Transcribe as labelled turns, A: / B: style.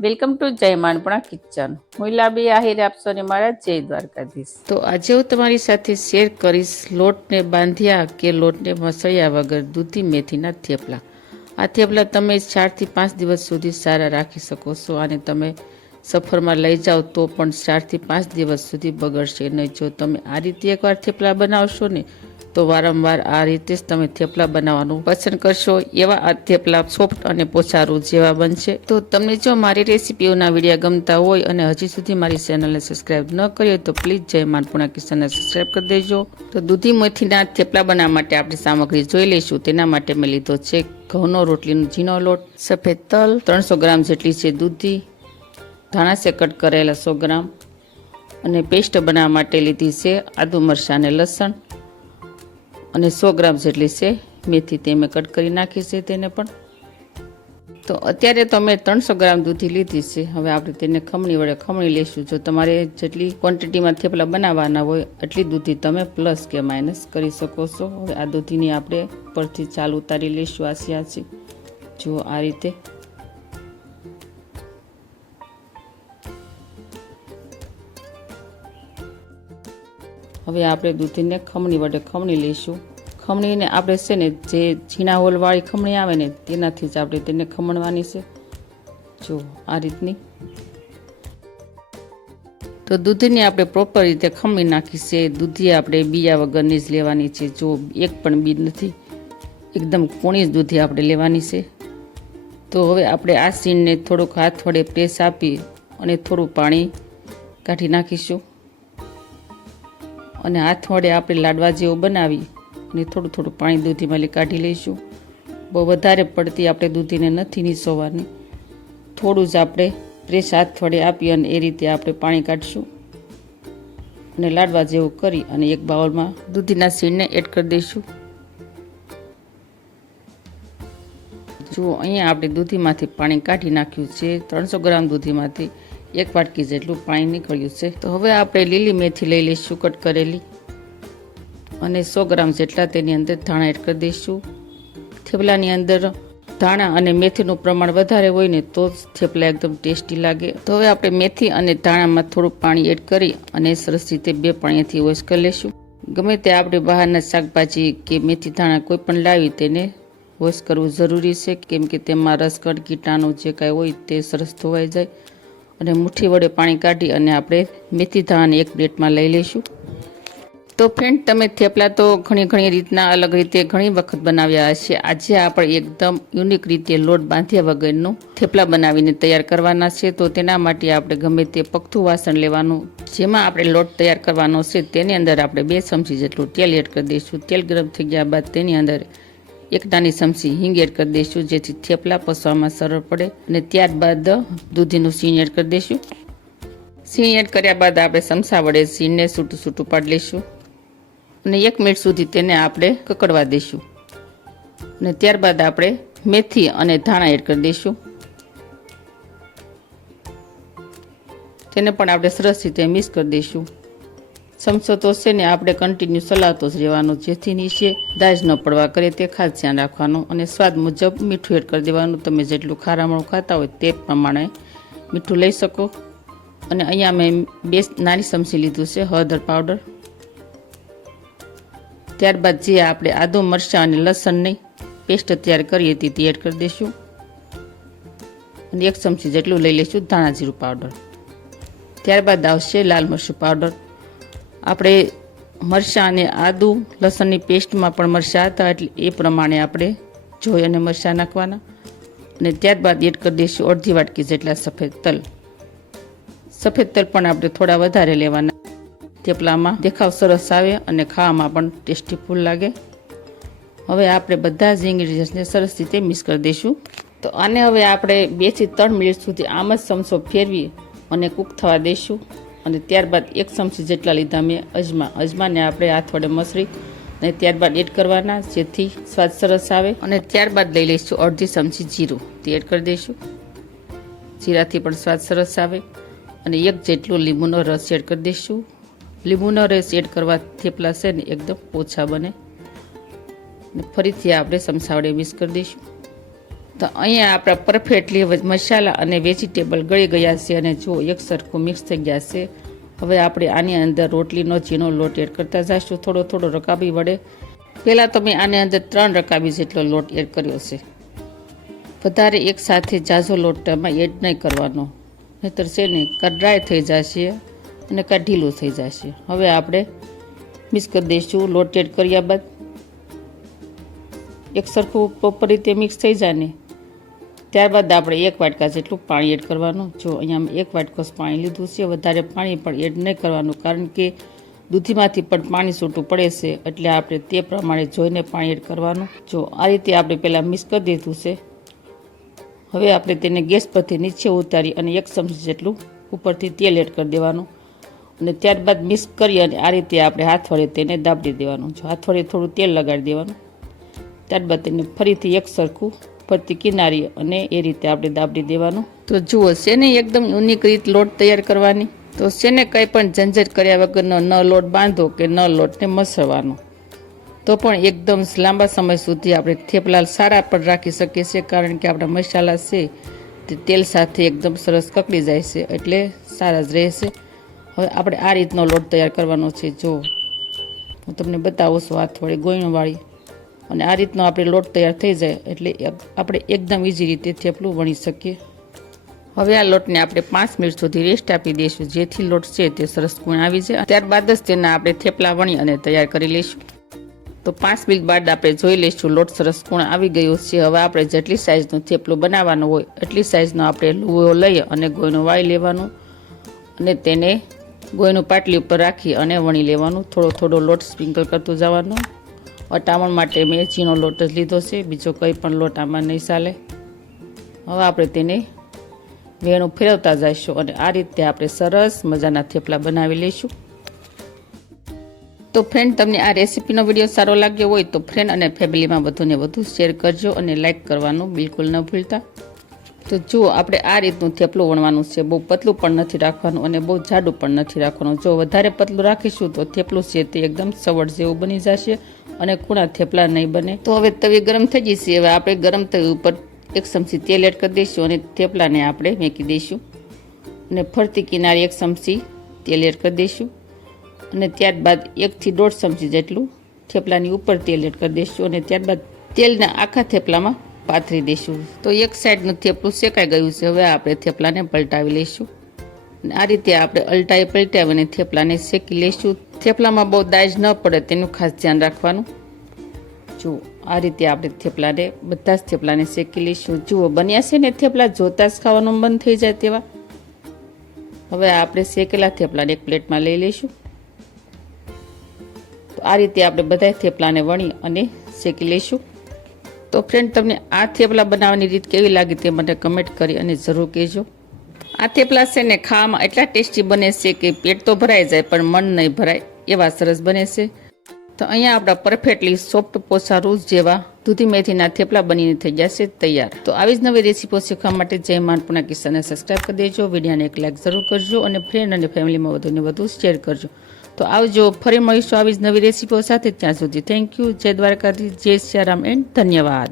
A: Welcome to જય માણપણા kitchen. હું લાબી આહિર આપશો ને મારા જય દ્વારકાધીશ. તો આજે હું તમારી સાથે શેર કરીશ લોટને બાંધ્યા કે લોટને મસળ્યા વગર દૂધી મેથીના થેપલા. આ થેપલા તમે ચારથી પાંચ દિવસ સુધી સારા રાખી શકો છો અને તમે સફરમાં લઈ જાઓ તો પણ ચારથી પાંચ દિવસ સુધી બગડશે નહીં. જો તમે આ રીતે એકવાર થેપલા બનાવશો ને તો વારંવાર આ રીતે જ તમે થેપલા બનાવવાનું પસંદ કરશો, એવા આ થેપલા સોફ્ટ અને પોચારું જેવા બનશે. તો તમને જો મારી રેસીપીઓના વિડીયા ગમતા હોય અને હજી સુધી મારી ચેનલને સબસ્ક્રાઇબ ન કરી તો પ્લીઝ જય માનપુણા કિશનને સબસ્ક્રાઇબ કરી દેજો. તો દૂધી મેથીના થેપલા બનાવવા માટે આપણે સામગ્રી જોઈ લઈશું. તેના માટે મેં લીધો છે ઘઉંનો રોટલીનો ઝીણો લોટ, સફેદ તલ, ત્રણસો ગ્રામ જેટલી છે દૂધી, ધાણા સે કટ કરેલા સો ગ્રામ, અને પેસ્ટ બનાવવા માટે લીધી છે આદુ મરચાં અને લસણ. અને સો ગ્રામ જેટલી છે મેથી તે મેં કટ કરી નાખી છે તેને પણ. તો અત્યારે તો મેં ત્રણસો ગ્રામ દૂધી લીધી છે. હવે આપણે તેને ખમણી વડે ખમણી લઈશું જો તમારે જેટલી ક્વોન્ટિટીમાં થેપલા બનાવવાના હોય, એટલી દૂધી તમે પ્લસ કે માઇનસ કરી શકો છો. હવે આ દૂધીની આપણે પરથી ચાલ ઉતારી લઈશું આસી જુઓ આ રીતે. હવે આપણે દૂધીને ખમણી વડે ખમણી લઈશું ખમણીને આપણે છે ને જે ઝીણા હોલવાળી ખમણી આવે ને તેનાથી જ આપણે તેને ખમણવાની છે. જો, આ રીતની. તો દૂધીને આપણે પ્રોપર રીતે ખમણી નાખી છે. દૂધી આપણે બીયા વગરની જ લેવાની છે. જો એક પણ બી નથી, એકદમ કોણી જ દૂધી આપણે લેવાની છે. તો હવે આપણે આ સીણને થોડુંક હાથ વડે પ્રેસ આપી અને થોડું પાણી કાઢી નાખીશું. અને હાથ વડે આપણે લાડવા જેવું બનાવી અને થોડું થોડું પાણી દૂધીમાં કાઢી લઈશું. બહુ વધારે પડતી આપણે દૂધીને નથી નીસોવાની થોડું જ આપણે પ્રેસ હાથ વડે આપી અને એ રીતે આપણે પાણી કાઢીશું. અને લાડવા જેવું કરી અને એક બાઉલમાં દૂધીના સીણને એડ કરી દઈશું. જુઓ, અહીંયા આપણે દૂધીમાંથી પાણી કાઢી નાખ્યું છે. ત્રણસો ગ્રામ દૂધીમાંથી એક વાટકી જેટલું પાણી નીકળ્યું છે. તો હવે આપણે લીલી મેથી લઈ લઈશું કટ કરેલી. અને સો ગ્રામ જેટલા તેની અંદર ધાણા એડ કરી દઈશું. થેપલાની અંદર ધાણા અને મેથીનું પ્રમાણ વધારે હોય ને તો જ થેપલા એકદમ ટેસ્ટી લાગે. તો હવે આપણે મેથી અને ધાણામાં થોડું પાણી એડ કરી અને સરસ રીતે બે પાણીથી વોશ કરી લઈશું. ગમે તે આપણે બહારના શાકભાજી કે મેથી ધાણા કોઈ પણ લાવી તેને વોશ કરવું જરૂરી છે, કેમ કે તેમાં રસકડ કીટાણુ જે કાંઈ હોય તે સરસ ધોવાઈ જાય. અને મુઠ્ઠી વડે પાણી કાઢી અને આપણે મેથી ધાણાને એક પ્લેટમાં લઈ લઈશું. તો ફ્રેન્ડ તમે થેપલા તો ઘણી ઘણી રીતના અલગ રીતે ઘણી વખત બનાવ્યા હશે. આજે આપણે એકદમ યુનિક રીતે લોટ બાંધ્યા વગરનું થેપલા બનાવીને તૈયાર કરવાના છે. તો તેના માટે આપણે ગમે તે પગથું વાસણ લેવાનું, જેમાં આપણે લોટ તૈયાર કરવાનો છે, તેની અંદર આપણે બે ચમચી જેટલું તેલ એડ કરી દઈશું. તેલ ગરમ થઈ ગયા બાદ તેની અંદર એક નાની ચમચી હિંગ એડ કરી દઈશું, જેથી થેપલા પસવામાં સરળ પડે. અને ત્યારબાદ દૂધીનું સીણ એડ કરી દઈશું. સીણ એડ કર્યા બાદ આપણે ચમચા વડે સીણને છૂટું છૂટું પાડી લઈશું. અને એક મિનિટ સુધી તેને આપણે કકડવા દઈશું. અને ત્યારબાદ આપણે મેથી અને ધાણા એડ કરી દઈશું. તેને પણ આપણે સરસ રીતે મિક્સ કરી દઈશું. ચમચો તો છે ને, આપણે કન્ટિન્યુ સલાવતો જ રહેવાનો, જેથી નીચે દાજ ન પડવા કરે તે ખાસ ધ્યાન રાખવાનું. અને સ્વાદ મુજબ મીઠું એડ કરી દેવાનું. તમે જેટલું ખારામણું ખાતા હોય તે પ્રમાણે મીઠું લઈ શકો. અને અહીંયા મેં બે નાની ચમચી લીધું છે, હળદર પાવડર. ત્યારબાદ જે આપણે આદુ મરચાં અને લસણની પેસ્ટ તૈયાર કરી હતી તે એડ કરી દઈશું. અને એક ચમચી જેટલું લઈ લઈશું ધાણા જીરું પાવડર ત્યારબાદ આવશે લાલ મરચું પાવડર આપણે મરચાં અને આદુ લસણની પેસ્ટમાં પણ મરચાં હતા એટલે એ પ્રમાણે આપણે જોઈ અને મરચાં નાખવાના. અને ત્યારબાદ એડ કરી દઈશું અડધી વાટકી જેટલા સફેદ તલ. સફેદ તલ પણ આપણે થોડા વધારે લેવાના. થેપલામાં દેખાવ સરસ આવે અને ખાવામાં પણ ટેસ્ટી ફૂલ લાગે. હવે આપણે બધા જ ઇન્ગ્રીડિયન્ટ્સને સરસ રીતે મિક્સ કરી દઈશું. તો આને હવે આપણે બેથી ત્રણ મિનિટ સુધી આમ જ ચમચો ફેરવી અને કૂક થવા દઈશું. અને ત્યારબાદ એક ચમચી જેટલા લીધા મેં અજમા. અજમાને આપણે હાથ વડે મસળી અને ત્યારબાદ એડ કરવાના, જેથી સ્વાદ સરસ આવે. અને ત્યારબાદ લઈ લઈશું અડધી ચમચી જીરું. તે એડ કરી દઈશું. જીરાથી પણ સ્વાદ સરસ આવે. અને એક જેટલું લીંબુનો રસ એડ કરી દઈશું. લીંબુનો રસ એડ કરવા થેપલા છે ને એકદમ ઓછા બને. ફરીથી આપણે સમસાવડે મિક્સ કરી દઈશું. તો અહીંયા આપણા પરફેક્ટલી મસાલા અને વેજીટેબલ ગળી ગયા છે અને જો એક સરખું મિક્સ થઈ ગયા છે. હવે આપણે આની અંદર રોટલીનો ઝીણો લોટ એડ કરતા જઈશું થોડો થોડો રકાબી વડે. પહેલાં તો મેં આની અંદર ત્રણ રકાબી જેટલો લોટ એડ કર્યો છે. વધારે એકસાથે જાઝો લોટ એમાં એડ નહીં કરવાનો. નહીતર છે ને કડ્રાય થઈ જશે. અને કાં ઢીલું થઈ જશે. હવે આપણે મિક્સ કરી દઈશું. લોટ એડ કર્યા બાદ એક સરખું પ્રોપર રીતે મિક્સ થઈ જાય ને ત્યારબાદ આપણે એક વાટકા જેટલું પાણી એડ કરવાનું. જો અહીંયા એક વાટકો પાણી લીધું છે, વધારે પાણી પણ એડ નહીં કરવાનું કારણ કે દૂધીમાંથી પણ પાણી છૂટું પડે છે, એટલે આપણે તે પ્રમાણે જોઈને પાણી એડ કરવાનું. જો આ રીતે આપણે પહેલાં મિક્સ કરી દીધું છે. હવે આપણે તેને ગેસ પરથી નીચે ઉતારી અને એક ચમચી જેટલું ઉપરથી તેલ એડ કરી દેવાનું. અને ત્યારબાદ મિક્સ કરી અને આ રીતે આપણે હાથ વડે તેને દાબડી દેવાનું. જો હાથ વડે થોડું તેલ લગાડી દેવાનું, ત્યારબાદ તેને ફરીથી એક સરખું ફરતી કિનારી અને એ રીતે આપણે દાબડી દેવાનું. તો જુઓ, શેને એકદમ યુનિક રીત લોટ તૈયાર કરવાની? તો શેને કંઈ પણ ઝંઝટ કર્યા વગરનો ન લોટ બાંધો કે ન લોટને મસળવાનો. તો પણ એકદમ લાંબા સમય સુધી આપણે થેપલા સારા પણ રાખી શકીએ છીએ, કારણ કે આપણા મસાલા છે તે તેલ સાથે એકદમ સરસ કકડી જાય છે, એટલે સારા જ રહેશે. હવે આપણે આ રીતનો લોટ તૈયાર કરવાનો છે, જો. હું તમને બતાવું છું હાથ વડે ગોયણવાળી અને આ રીતનો આપણે લોટ તૈયાર થઈ જાય એટલે આપણે એકદમ ઇઝી રીતે થેપલું વણી શકીએ. હવે આ લોટને આપણે પાંચ મિનિટ સુધી રેસ્ટ આપી દઈશું. જેથી લોટ છે તે સરસ ગુણ આવી જાય. ત્યારબાદ જ તેના આપણે થેપલા વણી અને તૈયાર કરી લઈશું. તો પાંચ મિનિટ બાદ આપણે જોઈ લઈશું લોટ સરસ ગુણ આવી ગયો છે. હવે આપણે જેટલી સાઇઝનું થેપલું બનાવવાનું હોય, એટલી સાઇઝનો આપણે લુઓ લઈ અને ગોયનું વાળી લેવાનું. અને તેને ગોયનું પાટલી ઉપર રાખી અને વણી લેવાનું. થોડો થોડો લોટ સ્પ્રિંકલ કરતું જવાનો. અટામણ માટે મેં ચીનો લોટ જ લીધો છે. બીજો કંઈ પણ લોટ આમાં નહીં ચાલે. હવે આપણે તેને વેણું ફેરવતા જઈશું અને આ રીતે આપણે સરસ મજાના થેપલા બનાવી લઈશું. તો ફ્રેન્ડ તમને આ રેસીપીનો વીડિયો સારો લાગ્યો હોય તો ફ્રેન્ડ અને ફેમિલીમાં વધુને વધુ શેર કરજો અને લાઇક કરવાનું બિલકુલ ન ભૂલતા. તો જુઓ આપણે આ રીતનું થેપલું વણવાનું છે, બહુ પતલું પણ નથી રાખવાનું અને બહુ જાડું પણ નથી રાખવાનું. જો વધારે પતલું રાખીશું તો થેપલું છે તે એકદમ સવડ જેવું બની જશે અને ખૂણા થેપલા નહીં બને. તો હવે તવી ગરમ થઈ જશે હવે આપણે ગરમ તવી ઉપર એક ચમચી તેલ એડ કરી દઈશું અને થેપલાને આપણે મેકી દઈશું. અને ફરતી કિનારે એક ચમચી તેલ એડ કરી દઈશું. અને ત્યારબાદ એકથી દોઢ ચમચી જેટલું થેપલાની ઉપર તેલ એડ કરી દઈશું અને ત્યારબાદ તેલના આખા થેપલામાં પાથરી દઈશું. તો એક સાઈડનું થેપલું શેકાઈ ગયું છે. હવે આપણે થેપલાને પલટાવી લઈશું. આ રીતે આપણે અલટાઈ પલટાવીને થેપલાને શેકી લઈશું. થેપલામાં બહુ દાજ ન પડે તેનું ખાસ ધ્યાન રાખવાનું. જુઓ આ રીતે આપણે થેપલાને, બધા જ થેપલાને શેકી લઈશું. જુઓ, બન્યા છે ને થેપલા જોતા જ ખાવાનું બંધ થઈ જાય તેવા. હવે આપણે શેકેલા થેપલાને એક પ્લેટમાં લઈ લઈશું. તો આ રીતે આપણે બધા થેપલાને વણી અને શેકી લઈશું. તો ફ્રેન્ડ તમને આ થેપલા બનાવવાની રીત કેવી લાગી તે મને કમેન્ટ કરી અને જરૂર કહેજો. આ થેપલા છે ને ખાવામાં એટલા ટેસ્ટી બને છે કે પેટ તો ભરાઈ જાય પણ મન નહીં ભરાય એવા સરસ બને છે. તો અહીંયા આપણા પરફેક્ટલી સોફ્ટ પોસા રૂઝ જેવા દૂધી મેથીના થેપલા બનીને થઈ જશે તૈયાર. તો આવી જ નવી રેસીપો શીખવા માટે જય માનપુના કિસ્સાને સબસ્ક્રાઈબ કરી દેજો. વિડીયોને એક લાઇક જરૂર કરજો અને ફ્રેન્ડ અને ફેમિલીમાં વધુને વધુ શેર કરજો. તો આવજો, ફરી મળીશું આવી જ નવી રેસીપીઓ સાથે. ત્યાં સુધી થેન્ક યુ જય દ્વારકાધીશ, જય સિયારામ એન્ડ ધન્યવાદ.